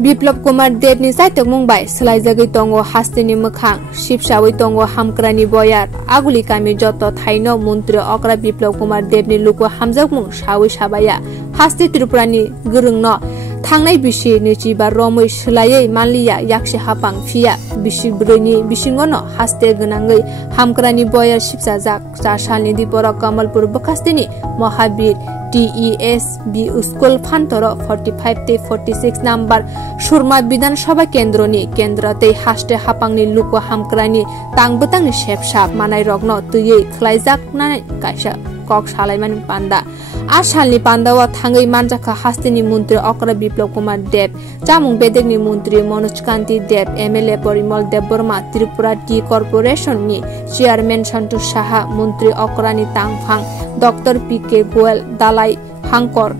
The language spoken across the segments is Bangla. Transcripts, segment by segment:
Biplab Kumar Dev ni saitok mungbai selaijagi tongo hastini mokhang sipsawi tongo hamkrani boyar aguli kami joto thaino mantri okra Biplab Kumar Dev ni luko hamjakmung sawi sabaya hasti Tripurani gurungno thangnai bisi nichi ba romoi selaiye manliya yakse hapang phia bisi broni bisingono haste gnangai hamkrani boyar sipsajak chasalni diporo Kamalpuro bokastini Mahabir DESB School Phantoro 45-46 number Surma Bidan Sabha Kendroni Kendrate Haste Hapangni Luko Hamkrani Tangbutangni Shepshap Manai Rogno Tuye Khlaijak Nai Kaisa Kok Salaiman Panda Asalni Pandawa Thangai Manjaka Hastini Mantri Okra Biplab Kumar Dev Jamung Bedegni Mantri Manoj Kanti Dev MLA Porimal Dev Burma Tripura Tea Corporation ni Chairman Santosh Saha Mantri Okrani Tangphang Dr. PK Goel Dalai Hangkor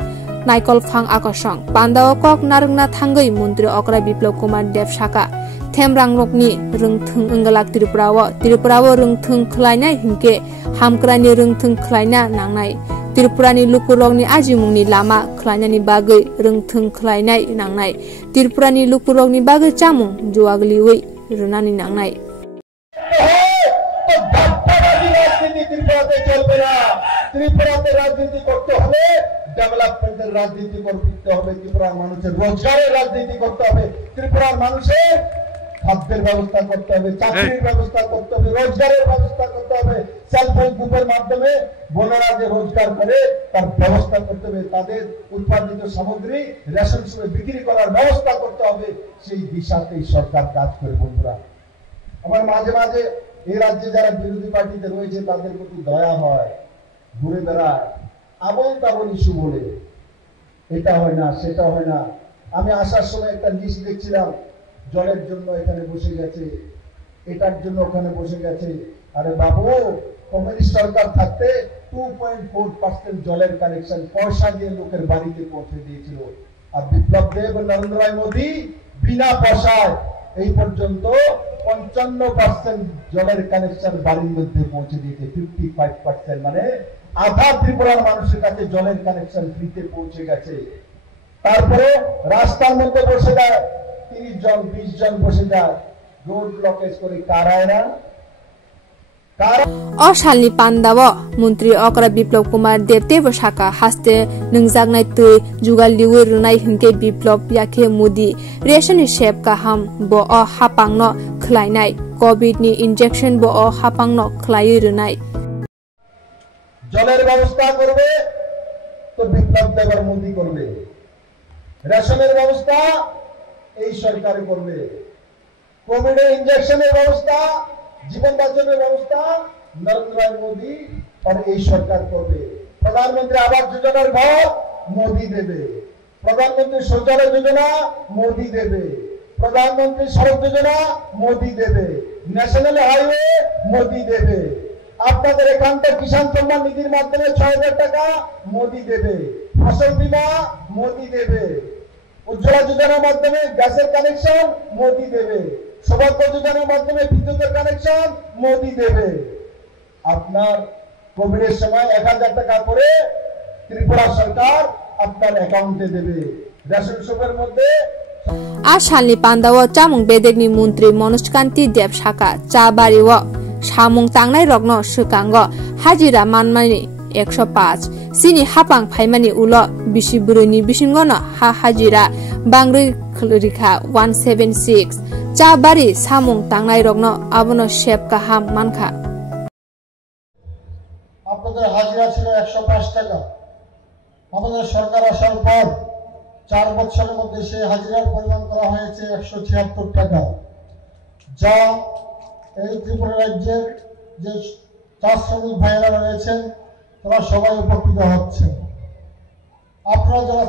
Naikol Phang Akosong Pandawa Kok Narungna Thangai Mantri Okra Biplab Kumar Dev Saka Themrang Rokni Rungthung Engalak Tripurawo Rungthung Khlainai Hingke Hamkrani Rungthung Khlaina Nangnai Tripurani lukurogni ajimungni lama khlainani bagai rungthung khlainai nangnai Tripurani lukurogni bagai chamung juagliwi runani nangnai ত্রিপুরাতে রাজনীতি করতে হবে ডেভেলপমেন্টের রাজনীতি করতে হবে ত্রিপুরার মানুষের রোজগারের রাজনীতি করতে হবে ত্রিপুরার মানুষের খাদ্যের ব্যবস্থা করতে হবে চাকরির ব্যবস্থা করতে হবে রোজগারের ব্যবস্থা করতে হবে সেলফ হেল্প গ্রুপের মাধ্যমে বোনেরা যে রোজগার করে তার ব্যবস্থা করতে হবে তাদের উৎপাদিত সামগ্রী রেশন হিসেবে বিক্রি করার ব্যবস্থা করতে হবে সেই দিশাতেই সরকার কাজ করে বন্ধুরা আমার মাঝে মাঝে এই রাজ্যে যারা বিরোধী পার্টিতে রয়েছে তাদের প্রতি দয়া হয় ঘুরে বেড়ায় আবল তাবল ইস্যু বলে এটা হয় না সেটা হয় না আমি আসার সময় একটা লিস্ট দেখছিলাম জলের জন্য এখানে বসে গেছে এটার জন্য ওখানে বসে গেছে আরে বাবু কমিউনিস্ট সরকার থাকতে 2.4% জলের কানেকশন পয়সা দিয়ে লোকের বাড়িতে পৌঁছে দিয়েছিল আর বিপ্লব দেব নরেন্দ্র ভাই মোদি বিনা পয়সায় এই পর্যন্ত 55% জলের কানেকশন বাড়ির মধ্যে পৌঁছে দিয়েছে 55% মানে আধা ত্রিপুরার মানুষের কাছে জলের কানেকশন ফ্রিতে পৌঁছে গেছে তারপরে রাস্তার মধ্যে বসে যায় 30 জন 20 জন বসে যায় রোড ব্লকেজ করে কারায় না Asalni Pandawa Mantri Okra Biplab Kumar Dev Tebo Saka Haste Nungjagnai Tui Jugal Liwi Runai Hingke Biplab Yake Modi Ration Shep Kaham Bo O Hapangno Khlainai Covid ni injection Bo O Hapangno Khlai Runai জলের ব্যবস্থা করবে তো বিপ্লব দেবের মোদি করবে রেশনের ব্যবস্থা এই সরকার করবে কোভিডের ইনজেকশনের ব্যবস্থা জীবন বাঁচানোর ব্যবস্থা নরেন্দ্র ভাই মোদি আর এই সরকার করবে প্রধানমন্ত্রী আবাস যোজনার ঘর মোদি দেবে প্রধানমন্ত্রী শৌচালয় যোজনা মোদি দেবে প্রধানমন্ত্রী সড়ক যোজনা মোদি দেবে ন্যাশনাল হাইওয়ে মোদি দেবে আপনাদের এখানকার কিষাণ সম্মান নিধির মাধ্যমে ৬০০০ টাকা মোদি দেবে ফসল বীমা মোদি দেবে উজ্জ্বলা যোজনার মাধ্যমে গ্যাসের কানেকশন মোদি দেবে সৌভাগ্য যোজনার মাধ্যমে বিদ্যুতের কানেকশন মোদি দেবে আপনার কোভিডের সময় ১০০০ টাকা করে ত্রিপুরা সরকার আপনার অ্যাকাউন্টে দেবে রেশন শপের মধ্যে Asalni Pandawa Jamung Bedegni Mantri Manoj Kanti Dev Saka Chabariwo Samung Tangnai Rogno Sukango Hajira Manmani 105 Sini Hapang Phaimani Ulo Bisi Buruni Bisingono Ha Hajira Bangri Rikha 176 Chabari Samung Tangnai Rogno Abono Shep Kaham Manka আপনাদের হাজিরা ছিল 105 টাকা আমাদের সরকার আসার পর 4 বছরের মধ্যে সেই হাজিরার পরিমাণ করা হয়েছে 176 টাকা যা এই ত্রিপুরা রাজ্যের যে চা শ্রমিক ভাইয়েরা রয়েছেন তারা সবাই উপকৃত হচ্ছেন আপনারা যারা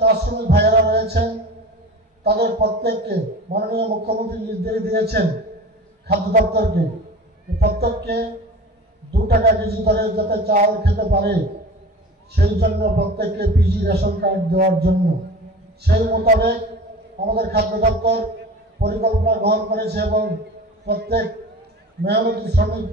চা শ্রমিক ভাইয়েরা রয়েছেন তাদের প্রত্যেককে মাননীয় মুখ্যমন্ত্রী নির্দেশ দিয়েছেন খাদ্য দপ্তরকে প্রত্যেককে 2 টাকা কেজি দরে যাতে চাল খেতে পারে সেই জন্য প্রত্যেককে পিজি রেশন কার্ড দেওয়ার জন্য সেই মোতাবেক আমাদের খাদ্য দপ্তর পরিকল্পনা গ্রহণ করেছে এবং প্রত্যেক মেহনতি শ্রমিক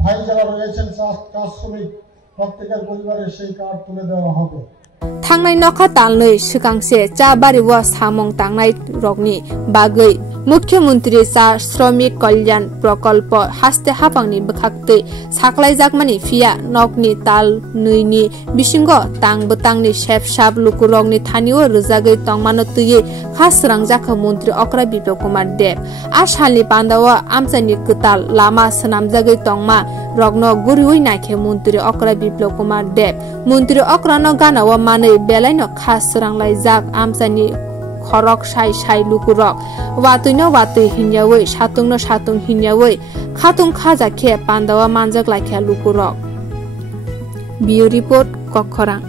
ভাই যারা রয়েছেন চা শ্রমিক প্রত্যেকের পরিবারে সেই কার্ড তুলে দেওয়া হবে थांनाय नखा तालनै सिगांसे चा बारि व सामं तांनाय रगनि बागै मुख्यमंत्री चा श्रमिक कल्याण प्रकल्प हास्ते हाफांनि बखाक्तै साख्लायजाकमानि फिया नकनि ताल नैनि बिसिंग तांबतांनि शेफ साब लुकुरगनि थानिओ रोजागै तंमानो तुयै खास रांजाखो मंत्री अक्रा बिप्लब कुमार देब आसालनि पान्दाव आमचानि कताल लामा सनामजागै तंमा रग्न गुरुई नाखे मंत्री अक्रा बिप्लब कुमार देब मंत्री अक्रानो गानाव मानै बेलायनो खास रांलायजाक आमचानि खरक साइ साइ लुकुरक वातुनो वातुय हिन्यावै सातुंनो सातुं हिन्यावै खातुं खाजाखे पान्दावा मानजाक लाखे लुकुरक बियो रिपोर्ट कखरां।